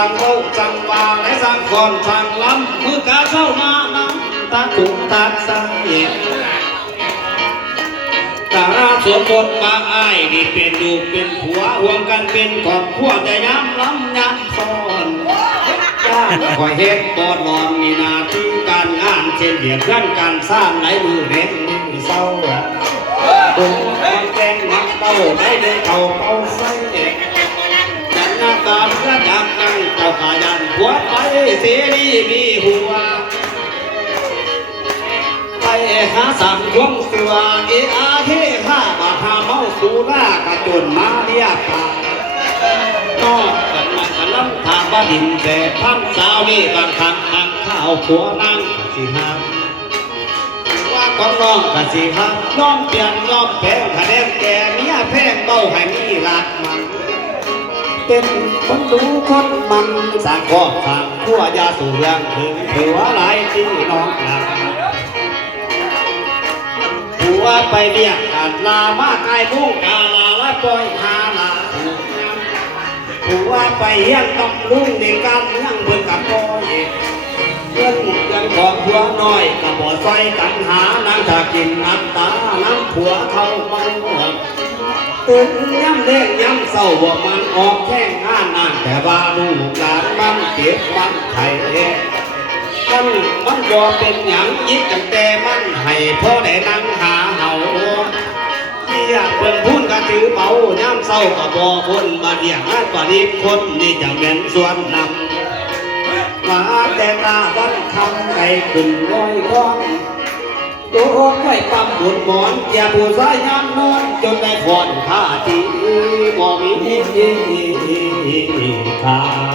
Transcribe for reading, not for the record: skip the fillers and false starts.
สั่งเล่าสั่งวาและสั่งก่อนสั่งล้ำมือกาเศร้ามาน้ำตาตุกตาใสตาสวมบทมาอ้ายนี่เป็นลูกเป็นผัวห่วงกันเป็นครอบครัวแต่ย้ำล้ำย้ำซ้อนย่านคอยเฮ็ดบ่นอนมีหน้าที่การงานเช่นเดียวกันการสร้างไหนมือเด็ดมือเศร้าตุ่มคนแกงนักเต้าได้เลยเข่าเป่าใส่จันนาการกระจับนั่งเจ้าขายันหัวไปเสียดีมีหัวไปหาสั่งควงสิว่าเออาเฮข้ามาหาเมาสูรากระจนมาเรียกตานอกกันมากันล้ำทางบ้านดินแต่พันสาวนี่บางครั้งทางข้าวผัวนั่งสิหามว่าของน้องกันสิครับน้องเปลี่ยนน้องแพงคะแนนแก่เมียแพงเบ้าให้มีหลักมันเป็นคนดูคนมันสร้างครอบสร้างครัวยาสูบยังถึงผัวหลายที่น้องหลักผัวไปเรียกการลามาไกลมุ่งกาลาและปล่อยหาลาผัวไปเฮียงกับลุงในการเมืองเบิ่งกับปล่อยเงินของผัวน้อยกับบ่อไฟกันหานางถ้ากินน้ำตาน้ำผัวเขาไม่หวงตื่นย้ำเด็กย้ำเศร้าว่ามันออกแข้งงานนั่นแต่ว่าลูกหลานมันเก็บมันไข่มันบ่เป็นหยังยิบตั้งแต่มันให้พ่อได้นั่งหาเห่าเที่ยเบิ่งพุ่นก็ถือเบาย้ำเศร้าก็บ่คนมาเรียกงานประดิษฐ์คนนี่จะเป็นส่วนนำมาแต่ตาบันคำไก่ขึ้นลอยร้องโดนไว้ปั๊มบุญหมอนอย่าบูสายย้ำนอนจนได้ผ่อนท่าทีบ่มีค่า